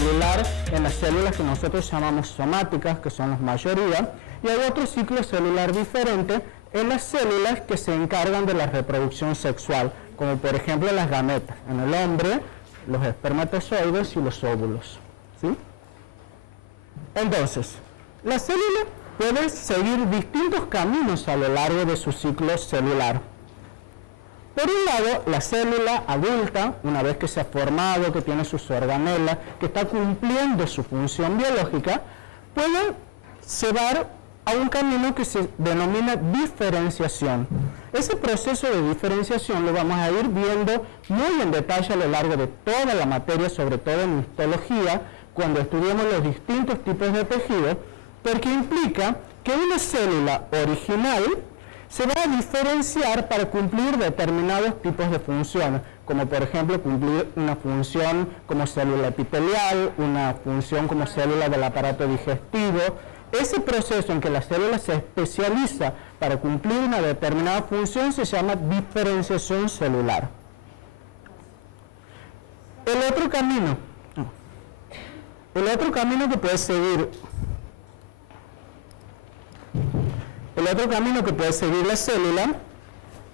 celular en las células que nosotros llamamos somáticas, que son la mayoría, y hay otro ciclo celular diferente en las células que se encargan de la reproducción sexual, como por ejemplo las gametas, en el hombre, los espermatozoides y los óvulos, ¿sí? Entonces, la célula puede seguir distintos caminos a lo largo de su ciclo celular. Por un lado, la célula adulta, una vez que se ha formado, que tiene sus organelas, que está cumpliendo su función biológica, puede llevar a un camino que se denomina diferenciación. Ese proceso de diferenciación lo vamos a ir viendo muy en detalle a lo largo de toda la materia, sobre todo en histología, cuando estudiamos los distintos tipos de tejidos, porque implica que una célula original se va a diferenciar para cumplir determinados tipos de funciones, como por ejemplo cumplir una función como célula epitelial, una función como célula del aparato digestivo. Ese proceso en que la célula se especializa para cumplir una determinada función se llama diferenciación celular. El otro camino que puede seguir la célula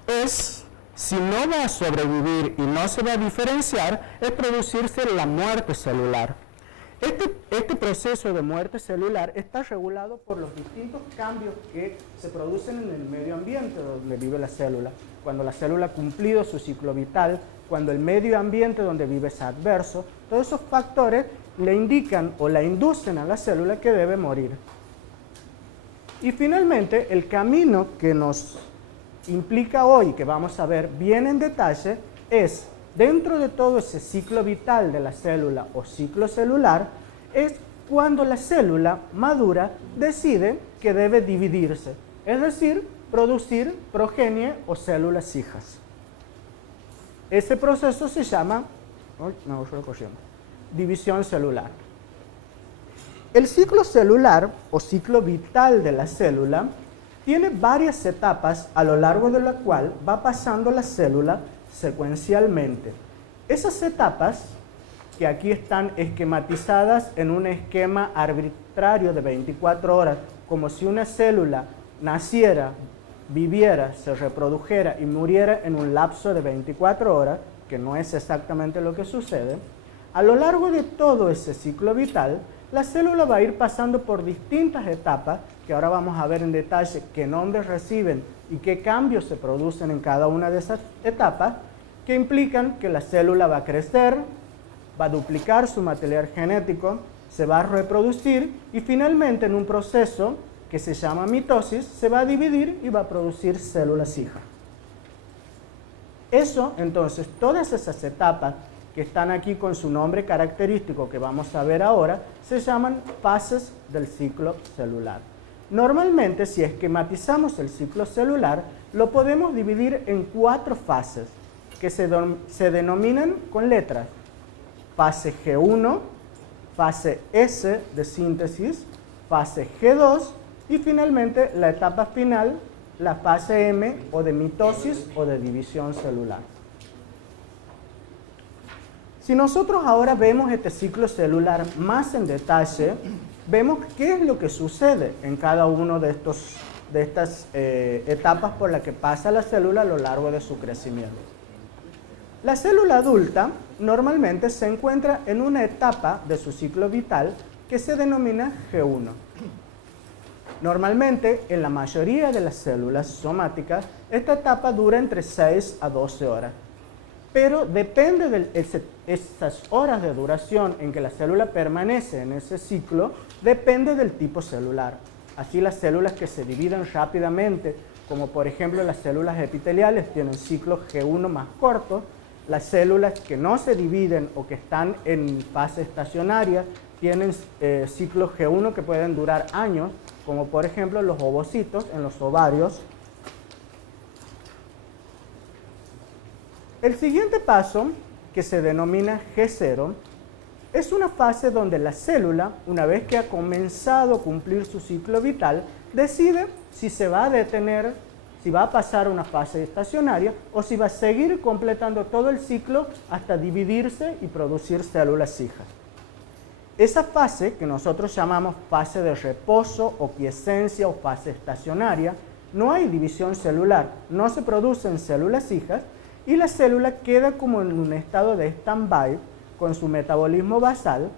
es, si no va a sobrevivir y no se va a diferenciar, es producirse la muerte celular. Este proceso de muerte celular está regulado por los distintos cambios que se producen en el medio ambiente donde vive la célula. Cuando la célula ha cumplido su ciclo vital, cuando el medio ambiente donde vive es adverso, todos esos factores le indican o la inducen a la célula que debe morir. Y finalmente, el camino que nos implica hoy, que vamos a ver bien en detalle, es, dentro de todo ese ciclo vital de la célula o ciclo celular, es cuando la célula madura decide que debe dividirse, es decir, producir progenie o células hijas. Ese proceso se llama división celular. El ciclo celular o ciclo vital de la célula tiene varias etapas a lo largo de la cual va pasando la célula secuencialmente. Esas etapas, que aquí están esquematizadas en un esquema arbitrario de 24 horas, como si una célula naciera, viviera, se reprodujera y muriera en un lapso de 24 horas, que no es exactamente lo que sucede, a lo largo de todo ese ciclo vital, la célula va a ir pasando por distintas etapas, que ahora vamos a ver en detalle qué nombres reciben y qué cambios se producen en cada una de esas etapas, que implican que la célula va a crecer, va a duplicar su material genético, se va a reproducir y finalmente en un proceso que se llama mitosis se va a dividir y va a producir células hijas. Eso, entonces, todas esas etapas que están aquí con su nombre característico que vamos a ver ahora, se llaman fases del ciclo celular. Normalmente, si esquematizamos el ciclo celular, lo podemos dividir en 4 fases que se denominan con letras. Fase G1, fase S de síntesis, fase G2 y finalmente la etapa final, la fase M o de mitosis o de división celular. Si nosotros ahora vemos este ciclo celular más en detalle, vemos qué es lo que sucede en cada uno de estas etapas por las que pasa la célula a lo largo de su crecimiento. La célula adulta normalmente se encuentra en una etapa de su ciclo vital que se denomina G1. Normalmente, en la mayoría de las células somáticas, esta etapa dura entre 6 a 12 horas. Pero depende de esas horas de duración en que la célula permanece en ese ciclo, depende del tipo celular. Así las células que se dividen rápidamente, como por ejemplo las células epiteliales, tienen ciclos G1 más cortos. Las células que no se dividen o que están en fase estacionaria tienen ciclos G1 que pueden durar años, como por ejemplo los ovocitos en los ovarios. El siguiente paso, que se denomina G0, es una fase donde la célula, una vez que ha comenzado a cumplir su ciclo vital, decide si se va a detener, si va a pasar a una fase estacionaria o si va a seguir completando todo el ciclo hasta dividirse y producir células hijas. Esa fase que nosotros llamamos fase de reposo o quiescencia o fase estacionaria, no hay división celular, no se producen células hijas y la célula queda como en un estado de stand-by con su metabolismo basal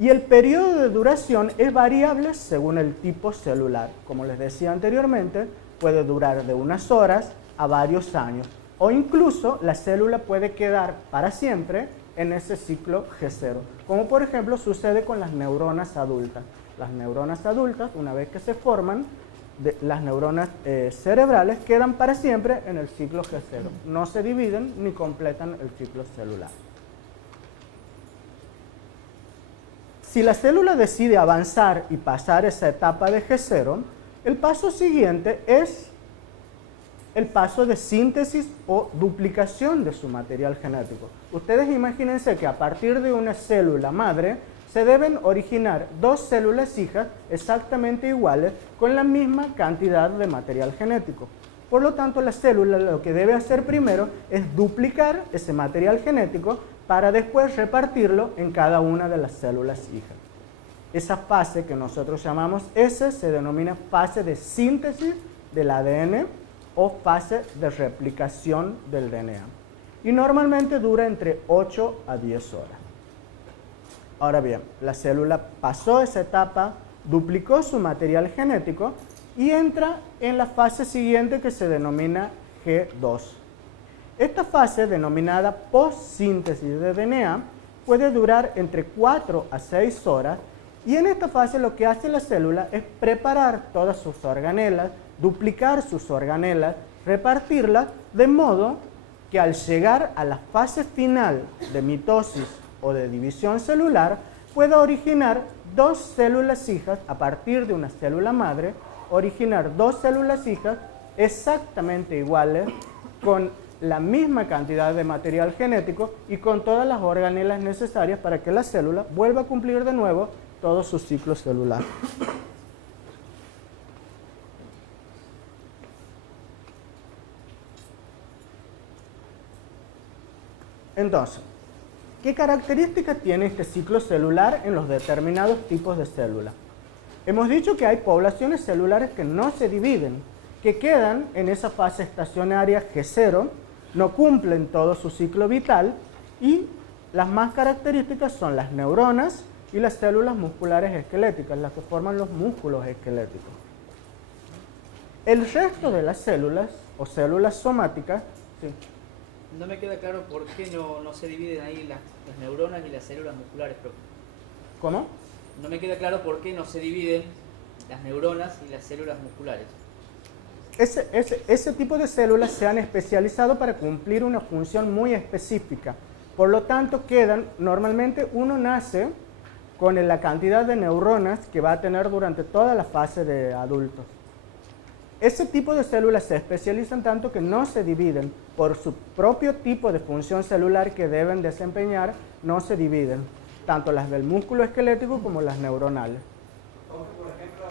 y el periodo de duración es variable según el tipo celular. Como les decía anteriormente, puede durar de unas horas a varios años o incluso la célula puede quedar para siempre en ese ciclo G0, como por ejemplo sucede con las neuronas adultas. Las neuronas adultas, una vez que se forman, las neuronas cerebrales quedan para siempre en el ciclo G0, no se dividen ni completan el ciclo celular. Si la célula decide avanzar y pasar esa etapa de G0, el paso siguiente es el paso de síntesis o duplicación de su material genético. Ustedes imagínense que a partir de una célula madre se deben originar dos células hijas exactamente iguales con la misma cantidad de material genético. Por lo tanto, la célula lo que debe hacer primero es duplicar ese material genético para después repartirlo en cada una de las células hijas. Esa fase que nosotros llamamos S se denomina fase de síntesis del ADN o fase de replicación del DNA. Y normalmente dura entre 8 a 10 horas. Ahora bien, la célula pasó esa etapa, duplicó su material genético y entra en la fase siguiente que se denomina G2. Esta fase, denominada postsíntesis de DNA, puede durar entre 4 a 6 horas y en esta fase lo que hace la célula es preparar todas sus organelas, duplicar sus organelas, repartirlas de modo que al llegar a la fase final de mitosis o de división celular pueda originar dos células hijas a partir de una célula madre, originar dos células hijas exactamente iguales con la misma cantidad de material genético y con todas las organelas necesarias para que la célula vuelva a cumplir de nuevo todo su ciclo celular. Entonces, ¿qué características tiene este ciclo celular en los determinados tipos de células? Hemos dicho que hay poblaciones celulares que no se dividen, que quedan en esa fase estacionaria G0, no cumplen todo su ciclo vital y las más características son las neuronas y las células musculares esqueléticas, las que forman los músculos esqueléticos. El resto de las células o células somáticas, sí. No me queda claro por qué no se dividen ahí las neuronas y las células musculares, profe. ¿Cómo? No me queda claro por qué no se dividen las neuronas y las células musculares. Ese tipo de células se han especializado para cumplir una función muy específica. Por lo tanto, normalmente uno nace con la cantidad de neuronas que va a tener durante toda la fase de adulto. Ese tipo de células se especializan tanto que no se dividen. Por su propio tipo de función celular que deben desempeñar, no se dividen. Tanto las del músculo esquelético como las neuronales. Como que, por ejemplo,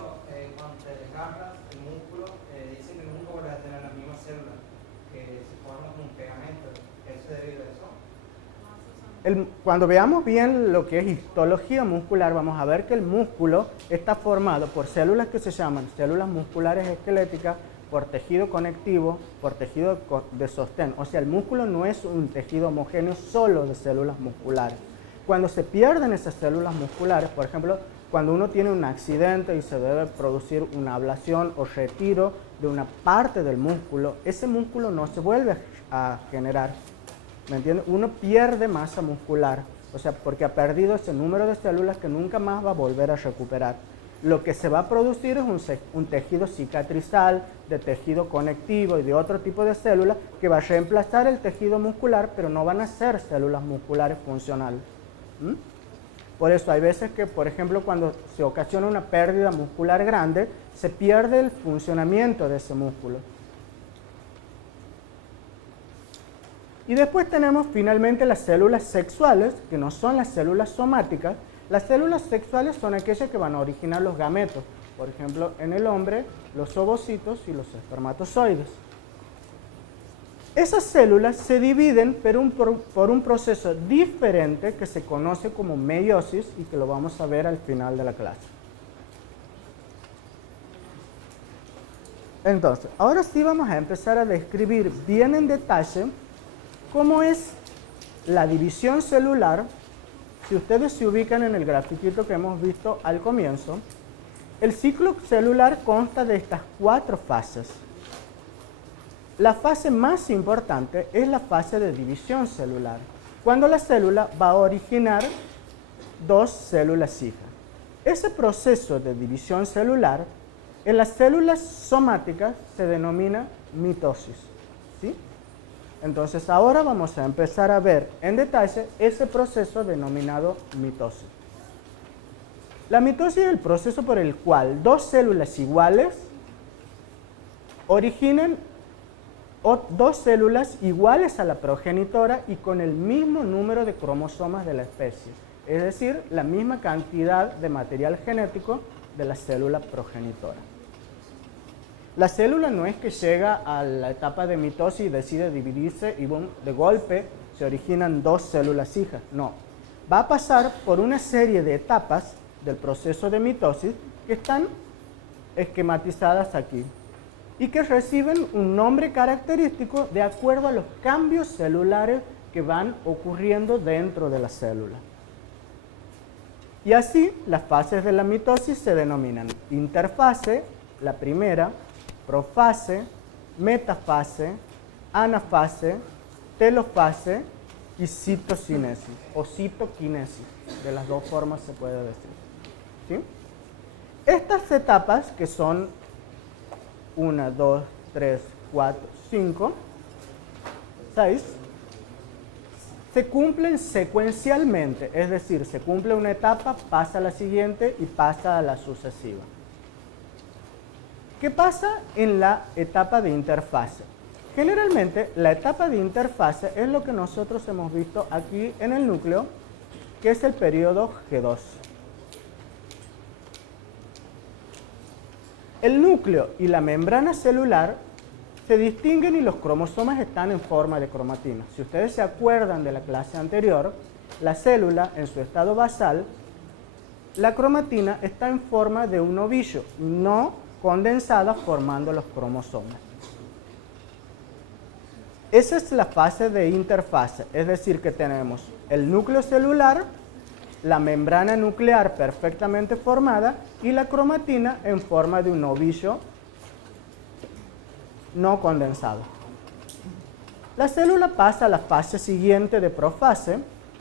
cuando te desgarras el músculo, dicen que nunca vuelves a tener las mismas células, que se forman como un pegamento. ¿Eso es debido a eso? Cuando veamos bien lo que es histología muscular, vamos a ver que el músculo está formado por células que se llaman células musculares esqueléticas, por tejido conectivo, por tejido de sostén. O sea, el músculo no es un tejido homogéneo solo de células musculares. Cuando se pierden esas células musculares, por ejemplo, cuando uno tiene un accidente y se debe producir una ablación o retiro de una parte del músculo, ese músculo no se vuelve a generar. ¿Me entiendes? Uno pierde masa muscular, o sea, porque ha perdido ese número de células que nunca más va a volver a recuperar. Lo que se va a producir es un tejido cicatrizal, de tejido conectivo y de otro tipo de células que va a reemplazar el tejido muscular, pero no van a ser células musculares funcionales. Por eso hay veces que, por ejemplo, cuando se ocasiona una pérdida muscular grande, se pierde el funcionamiento de ese músculo. Y después tenemos finalmente las células sexuales, que no son las células somáticas. Las células sexuales son aquellas que van a originar los gametos. Por ejemplo, en el hombre, los ovocitos y los espermatozoides. Esas células se dividen por un proceso diferente que se conoce como meiosis y que lo vamos a ver al final de la clase. Entonces, ahora sí vamos a empezar a describir bien en detalle cómo es la división celular. Si ustedes se ubican en el grafiquito que hemos visto al comienzo, el ciclo celular consta de estas 4 fases. La fase más importante es la fase de división celular, cuando la célula va a originar 2 células hijas. Ese proceso de división celular en las células somáticas se denomina mitosis, ¿sí? Entonces ahora vamos a empezar a ver en detalle ese proceso denominado mitosis. La mitosis es el proceso por el cual 2 células iguales originan 2 células iguales a la progenitora y con el mismo número de cromosomas de la especie, es decir, la misma cantidad de material genético de la célula progenitora. La célula no es que llega a la etapa de mitosis y decide dividirse y boom, de golpe se originan 2 células hijas. No, va a pasar por una serie de etapas del proceso de mitosis que están esquematizadas aquí y que reciben un nombre característico de acuerdo a los cambios celulares que van ocurriendo dentro de la célula. Y así, las fases de la mitosis se denominan interfase, la primera, profase, metafase, anafase, telofase y citocinesis o citoquinesis. De las 2 formas se puede decir, ¿sí? Estas etapas, que son 1, 2, 3, 4, 5, 6, se cumplen secuencialmente, es decir, se cumple una etapa, pasa a la siguiente y pasa a la sucesiva. ¿Qué pasa en la etapa de interfase? Generalmente, la etapa de interfase es lo que nosotros hemos visto aquí en el núcleo, que es el periodo G2. El núcleo y la membrana celular se distinguen y los cromosomas están en forma de cromatina. Si ustedes se acuerdan de la clase anterior, la célula en su estado basal, la cromatina está en forma de un ovillo, no condensada formando los cromosomas. Esa es la fase de interfase, es decir, que tenemos el núcleo celular, la membrana nuclear perfectamente formada y la cromatina en forma de un ovillo no condensado. La célula pasa a la fase siguiente de profase,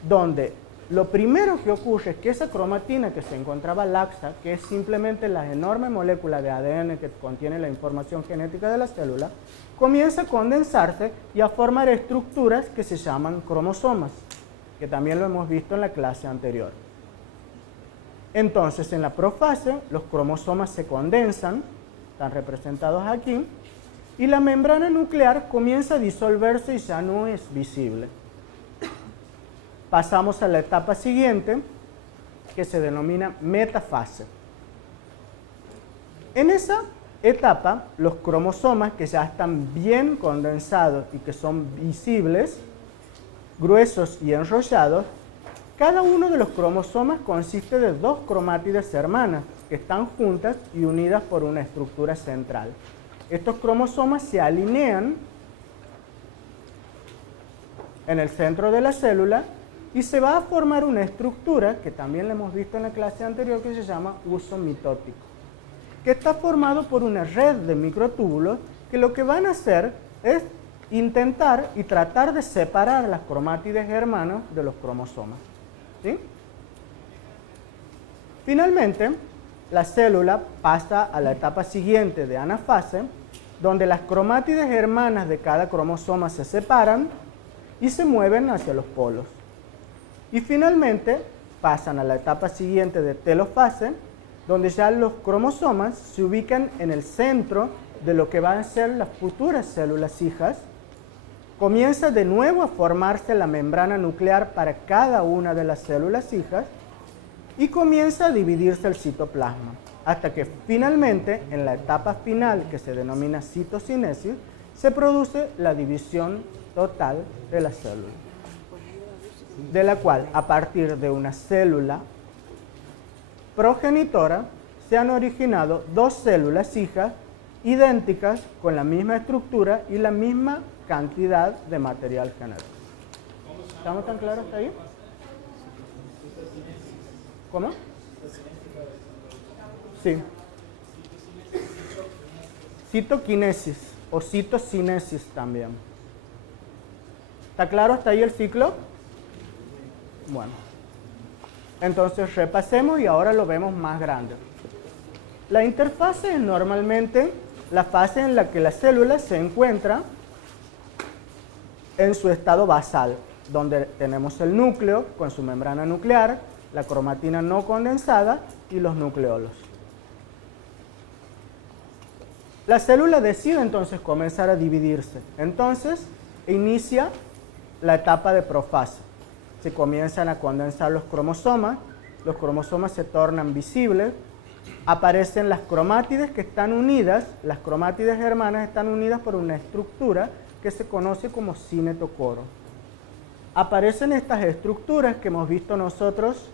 donde lo primero que ocurre es que esa cromatina que se encontraba laxa, que es simplemente la enorme molécula de ADN que contiene la información genética de la célula, comienza a condensarse y a formar estructuras que se llaman cromosomas, que también lo hemos visto en la clase anterior. Entonces, en la profase, los cromosomas se condensan, están representados aquí, y la membrana nuclear comienza a disolverse y ya no es visible. Pasamos a la etapa siguiente, que se denomina metafase. En esa etapa, los cromosomas que ya están bien condensados y que son visibles, gruesos y enrollados, cada uno de los cromosomas consiste de 2 cromátides hermanas que están juntas y unidas por una estructura central. Estos cromosomas se alinean en el centro de la célula y se va a formar una estructura que también la hemos visto en la clase anterior, que se llama uso mitótico, que está formado por una red de microtúbulos que lo que van a hacer es intentar y tratar de separar las cromátides hermanas de los cromosomas, ¿sí? Finalmente, la célula pasa a la etapa siguiente de anafase, donde las cromátides hermanas de cada cromosoma se separan y se mueven hacia los polos. Y finalmente pasan a la etapa siguiente de telofase, donde ya los cromosomas se ubican en el centro de lo que van a ser las futuras células hijas. Comienza de nuevo a formarse la membrana nuclear para cada una de las células hijas y comienza a dividirse el citoplasma, hasta que finalmente, en la etapa final, que se denomina citocinesis, se produce la división total de la célula, de la cual a partir de una célula progenitora se han originado dos células hijas idénticas con la misma estructura y la misma cantidad de material genético. ¿Estamos tan claros hasta ahí? ¿Cómo? Sí. Citoquinesis o citocinesis también. ¿Está claro hasta ahí el ciclo? Bueno. Entonces repasemos y ahora lo vemos más grande. La interfase es normalmente la fase en la que la célula se encuentra en su estado basal, donde tenemos el núcleo con su membrana nuclear, la cromatina no condensada y los nucleolos. La célula decide entonces comenzar a dividirse. Entonces inicia la etapa de profase. Se comienzan a condensar los cromosomas se tornan visibles, aparecen las cromátides que están unidas, las cromátides hermanas están unidas por una estructura que se conoce como cinetocoro. Aparecen estas estructuras que hemos visto nosotros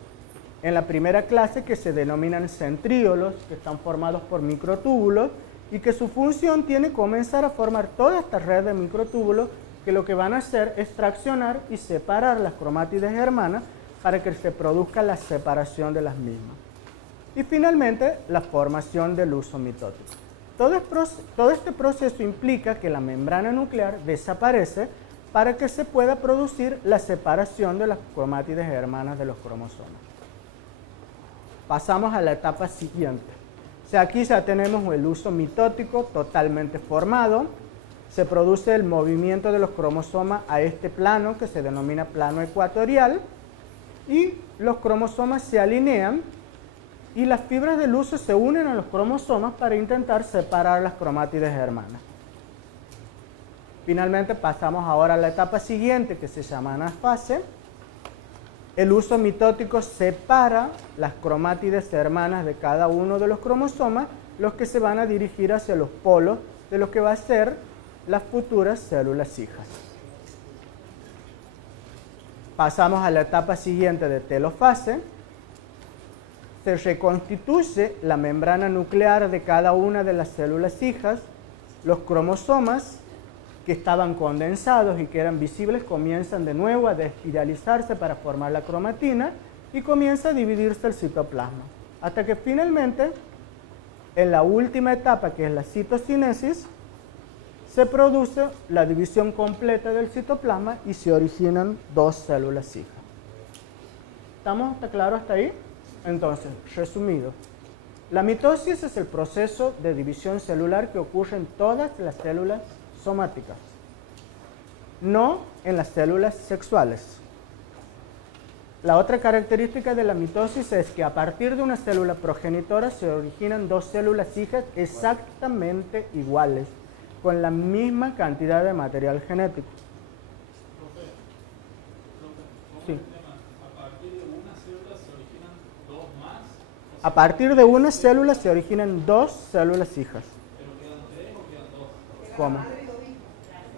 en la primera clase que se denominan centríolos, que están formados por microtúbulos y que su función tiene comenzar a formar toda esta red de microtúbulos que lo que van a hacer es fraccionar y separar las cromátides hermanas para que se produzca la separación de las mismas. Y finalmente, la formación del huso mitótico. Todo este proceso implica que la membrana nuclear desaparece para que se pueda producir la separación de las cromátides hermanas de los cromosomas. Pasamos a la etapa siguiente. O sea, aquí ya tenemos el huso mitótico totalmente formado. Se produce el movimiento de los cromosomas a este plano que se denomina plano ecuatorial y los cromosomas se alinean y las fibras del huso se unen a los cromosomas para intentar separar las cromátides hermanas. Finalmente pasamos ahora a la etapa siguiente que se llama anafase. El huso mitótico separa las cromátides hermanas de cada uno de los cromosomas, los que se van a dirigir hacia los polos de lo que va a ser las futuras células hijas. Pasamos a la etapa siguiente de telofase. Se reconstituye la membrana nuclear de cada una de las células hijas. Los cromosomas que estaban condensados y que eran visibles comienzan de nuevo a desespiralizarse para formar la cromatina y comienza a dividirse el citoplasma. Hasta que finalmente, en la última etapa, que es la citocinesis, se produce la división completa del citoplasma y se originan dos células hijas. ¿Estamos claros hasta ahí? Entonces, resumido, la mitosis es el proceso de división celular que ocurre en todas las células somáticas, no en las células sexuales. La otra característica de la mitosis es que a partir de una célula progenitora se originan dos células hijas exactamente iguales, con la misma cantidad de material genético. Sí. A partir de una célula se originan dos células hijas. ¿Cómo?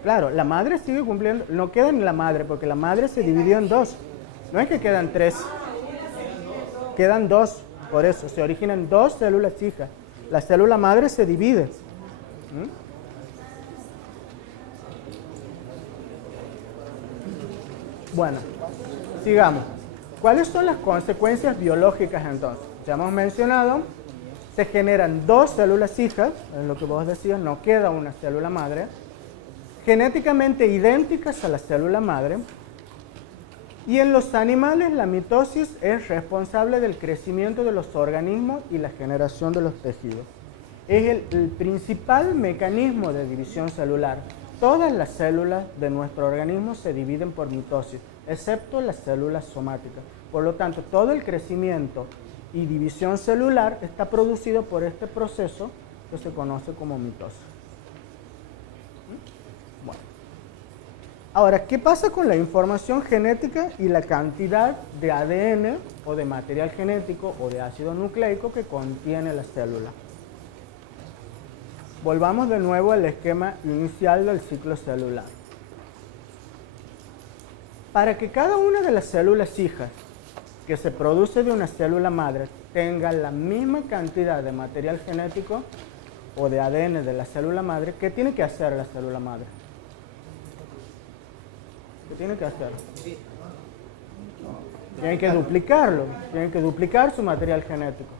Claro, la madre sigue cumpliendo, no queda en la madre, porque la madre se dividió en dos. No es que quedan tres, quedan dos, por eso se originan dos células hijas. La célula madre se divide. Bueno, sigamos. ¿Cuáles son las consecuencias biológicas entonces? Ya hemos mencionado, se generan dos células hijas, es lo que vos decías, no queda una célula madre, genéticamente idénticas a la célula madre, y en los animales la mitosis es responsable del crecimiento de los organismos y la generación de los tejidos. Es el principal mecanismo de división celular. Todas las células de nuestro organismo se dividen por mitosis, excepto las células somáticas. Por lo tanto, todo el crecimiento y división celular está producido por este proceso que se conoce como mitosis. Bueno. Ahora, ¿qué pasa con la información genética y la cantidad de ADN o de material genético o de ácido nucleico que contiene la célula? volvamos de nuevo al esquema inicial del ciclo celular. Para que cada una de las células hijas que se produce de una célula madre tenga la misma cantidad de material genético o de ADN de la célula madre, ¿qué tiene que hacer la célula madre? ¿Qué tiene que hacer? Tienen que duplicarlo, tienen que duplicar su material genético.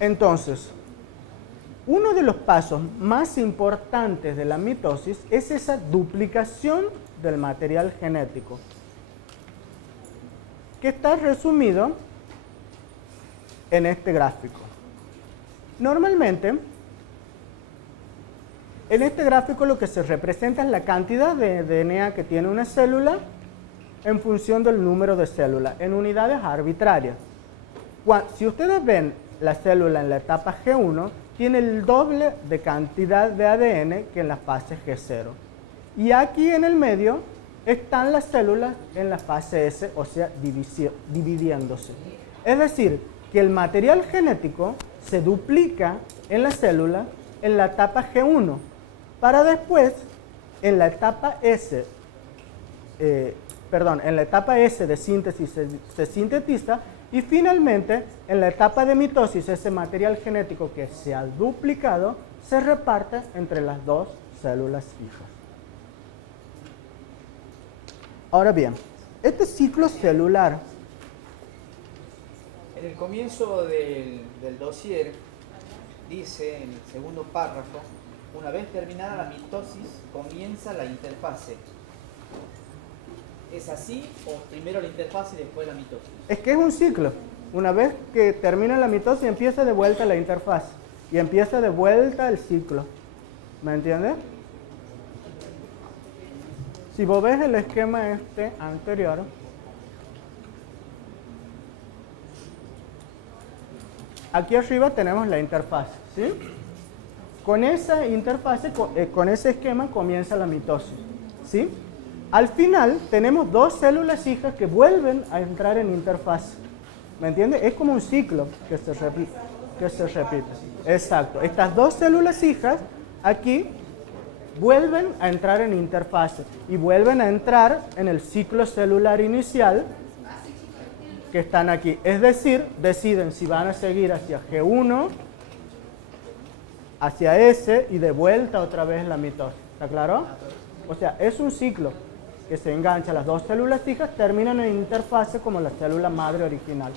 Entonces, uno de los pasos más importantes de la mitosis es esa duplicación del material genético, que está resumido en este gráfico. Normalmente, en este gráfico lo que se representa es la cantidad de DNA que tiene una célula en función del número de células, en unidades arbitrarias. Si ustedes ven la célula en la etapa G1, tiene el doble de cantidad de ADN que en la fase G0. Y aquí en el medio están las células en la fase S, o sea, dividiéndose. Es decir, que el material genético se duplica en la célula en la etapa G1, para después, en la etapa S, en la etapa S de síntesis se sintetiza, y finalmente, en la etapa de mitosis, ese material genético que se ha duplicado se reparte entre las dos células hijas. Ahora bien, este ciclo celular... En el comienzo del dossier dice, en el segundo párrafo, una vez terminada la mitosis, comienza la interfase. ¿Es así o primero la interfase y después la mitosis? Es que es un ciclo. Una vez que termina la mitosis, empieza de vuelta la interfase y empieza de vuelta el ciclo. ¿Me entiendes? Si vos ves el esquema anterior, aquí arriba tenemos la interfase, ¿sí? Con esa interfase, con ese esquema comienza la mitosis, ¿sí? Al final tenemos dos células hijas que vuelven a entrar en interfase. ¿Me entiendes? Es como un ciclo que se repite. Exacto. Estas dos células hijas aquí vuelven a entrar en interfase y vuelven a entrar en el ciclo celular inicial que están aquí. Es decir, deciden si van a seguir hacia G1, hacia S y de vuelta otra vez la mitosis. ¿Está claro? O sea, es un ciclo que se engancha. Las dos células hijas terminan en interfase como la célula madre original.